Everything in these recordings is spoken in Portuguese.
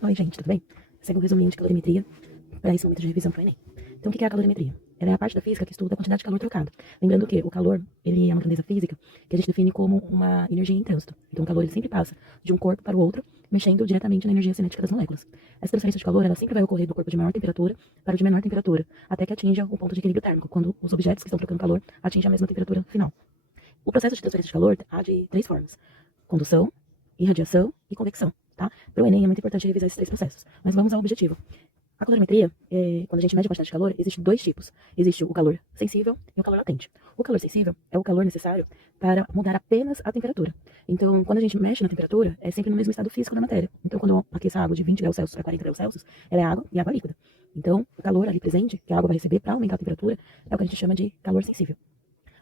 Oi, gente, tudo bem? Segue um resuminho de calorimetria para esse momento de revisão para o Enem. Então, o que é a calorimetria? Ela é a parte da física que estuda a quantidade de calor trocado. Lembrando que o calor, ele é uma grandeza física que a gente define como uma energia em trânsito. Então, o calor ele sempre passa de um corpo para o outro, mexendo diretamente na energia cinética das moléculas. Essa transferência de calor, ela sempre vai ocorrer do corpo de maior temperatura para o de menor temperatura, até que atinja o ponto de equilíbrio térmico, quando os objetos que estão trocando calor atingem a mesma temperatura final. O processo de transferência de calor há de três formas: condução, irradiação e convecção. Tá? Para o Enem é muito importante revisar esses três processos. Mas vamos ao objetivo. A calorimetria, quando a gente mede a quantidade de calor, existem dois tipos. Existe o calor sensível e o calor latente. O calor sensível é o calor necessário para mudar apenas a temperatura. Então, quando a gente mexe na temperatura, é sempre no mesmo estado físico da matéria. Então, quando eu aqueço a água de 20 graus Celsius para 40 graus Celsius, ela é água e água líquida. Então, o calor ali presente, que a água vai receber para aumentar a temperatura, é o que a gente chama de calor sensível.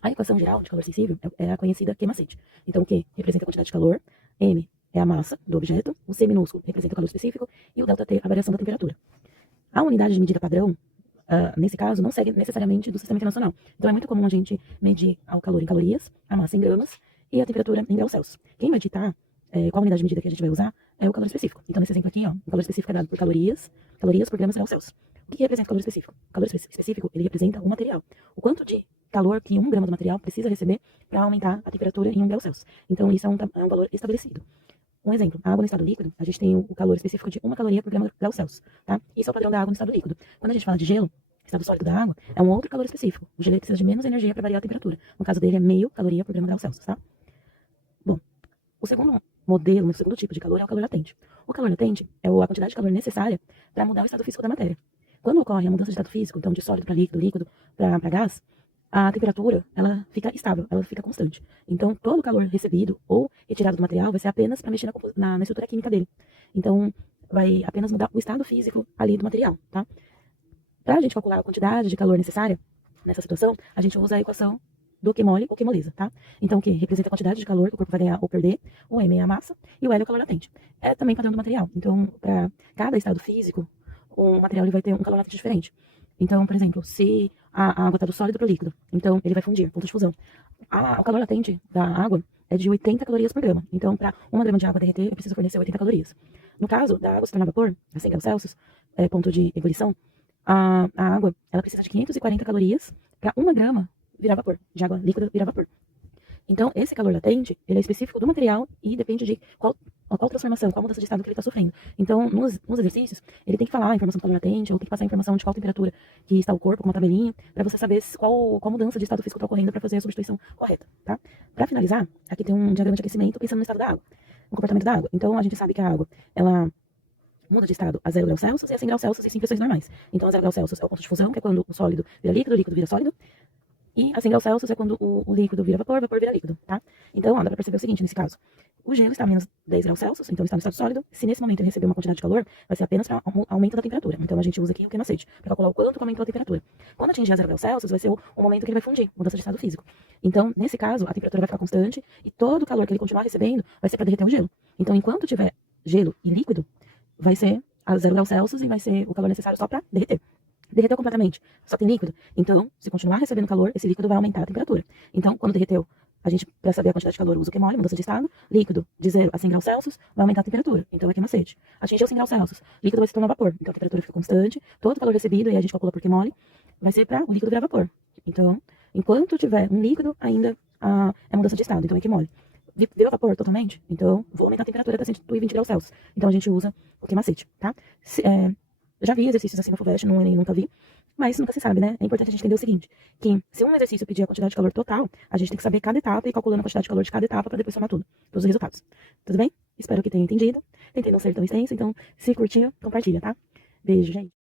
A equação geral de calor sensível é a conhecida Q-macete. Então, o Q representa a quantidade de calor, M é a massa do objeto, o C minúsculo representa o calor específico e o ΔT a variação da temperatura. A unidade de medida padrão, nesse caso, não segue necessariamente do sistema internacional. Então, é muito comum a gente medir o calor em calorias, a massa em gramas e a temperatura em graus Celsius. Quem vai ditar qual unidade de medida que a gente vai usar é o calor específico. Então, nesse exemplo aqui, o calor específico é dado por calorias por gramas graus Celsius. O que representa o calor específico? O calor específico, ele representa o material. O quanto de calor que 1 grama do material precisa receber para aumentar a temperatura em 1 grau Celsius. Então, isso é um valor estabelecido. Um exemplo, a água no estado líquido, a gente tem o calor específico de 1 caloria por grau Celsius, tá? Isso é o padrão da água no estado líquido. Quando a gente fala de gelo, estado sólido da água, é um outro calor específico. O gelo precisa de menos energia para variar a temperatura. No caso dele, é meio caloria por grau Celsius, tá? Bom, o segundo modelo, o segundo tipo de calor é o calor latente. O calor latente é a quantidade de calor necessária para mudar o estado físico da matéria. Quando ocorre a mudança de estado físico, então de sólido para líquido, líquido para gás, a temperatura ela fica estável, ela fica constante. Então, todo o calor recebido ou retirado do material vai ser apenas para mexer na estrutura química dele. Então, vai apenas mudar o estado físico ali do material, tá? Para a gente calcular a quantidade de calor necessária nessa situação, a gente usa a equação do Q mole ou Q moleza, tá? Então, o Q representa a quantidade de calor que o corpo vai ganhar ou perder, o M é a massa e o L é o calor latente. É também padrão do material. Então, para cada estado físico, o material ele vai ter um calor latente diferente. Então, por exemplo, se a água está do sólido para o líquido, então ele vai fundir, ponto de fusão. O calor latente da água é de 80 calorias por grama. Então, para 1 grama de água derreter, eu preciso fornecer 80 calorias. No caso da água se tornar vapor, a 100 graus Celsius, ponto de ebulição, a água ela precisa de 540 calorias para 1 grama virar vapor, de água líquida virar vapor. Então, esse calor latente, ele é específico do material e depende de qual transformação, qual mudança de estado que ele está sofrendo. Então, nos exercícios, ele tem que falar a informação do calor latente, ou tem que passar a informação de qual temperatura que está o corpo, com uma tabelinha, para você saber qual mudança de estado físico está ocorrendo para fazer a substituição correta, tá? Para finalizar, aqui tem um diagrama de aquecimento pensando no estado da água, no comportamento da água. Então, a gente sabe que a água, ela muda de estado a 0 graus Celsius e a 100 graus Celsius em pressões normais. Então, a 0 graus Celsius é o ponto de fusão, que é quando o sólido vira líquido, o líquido vira sólido. E a 100 graus Celsius é quando o líquido vira vapor, o vapor vira líquido, tá? Então, dá pra perceber o seguinte, nesse caso. O gelo está a menos 10 graus Celsius, então está no estado sólido. Se nesse momento ele receber uma quantidade de calor, vai ser apenas para aumento da temperatura. Então, a gente usa aqui o Q-macete, para calcular o quanto aumentou a temperatura. Quando atingir a 0 graus Celsius, vai ser o momento que ele vai fundir, mudança de estado físico. Então, nesse caso, a temperatura vai ficar constante e todo o calor que ele continuar recebendo vai ser para derreter o gelo. Então, enquanto tiver gelo e líquido, vai ser a 0 graus Celsius e vai ser o calor necessário só para derreter. Derreteu completamente, só tem líquido. Então, se continuar recebendo calor, esse líquido vai aumentar a temperatura. Então, quando derreteu, a gente, para saber a quantidade de calor, usa o Q mole, mudança de estado. Líquido, de 0 a 100 graus Celsius, vai aumentar a temperatura. Então, é Q-macete. Atingiu 100 graus Celsius, líquido vai se tornar vapor. Então, a temperatura fica constante. Todo o calor recebido, e a gente calcula por Q mole, vai ser para o líquido virar vapor. Então, enquanto tiver um líquido, ainda é mudança de estado. Então, é Q mole. Virou vapor totalmente? Então, vou aumentar a temperatura para 120 graus Celsius. Então, a gente usa o Q-macete, tá? Já vi exercícios assim no FUVEST, no Enem nunca vi, mas nunca se sabe, né? É importante a gente entender o seguinte, que se um exercício pedir a quantidade de calor total, a gente tem que saber cada etapa e calculando a quantidade de calor de cada etapa para depois somar tudo, todos os resultados. Tudo bem? Espero que tenha entendido. Tentei não ser tão extenso, então se curtiu, compartilha, tá? Beijo, gente.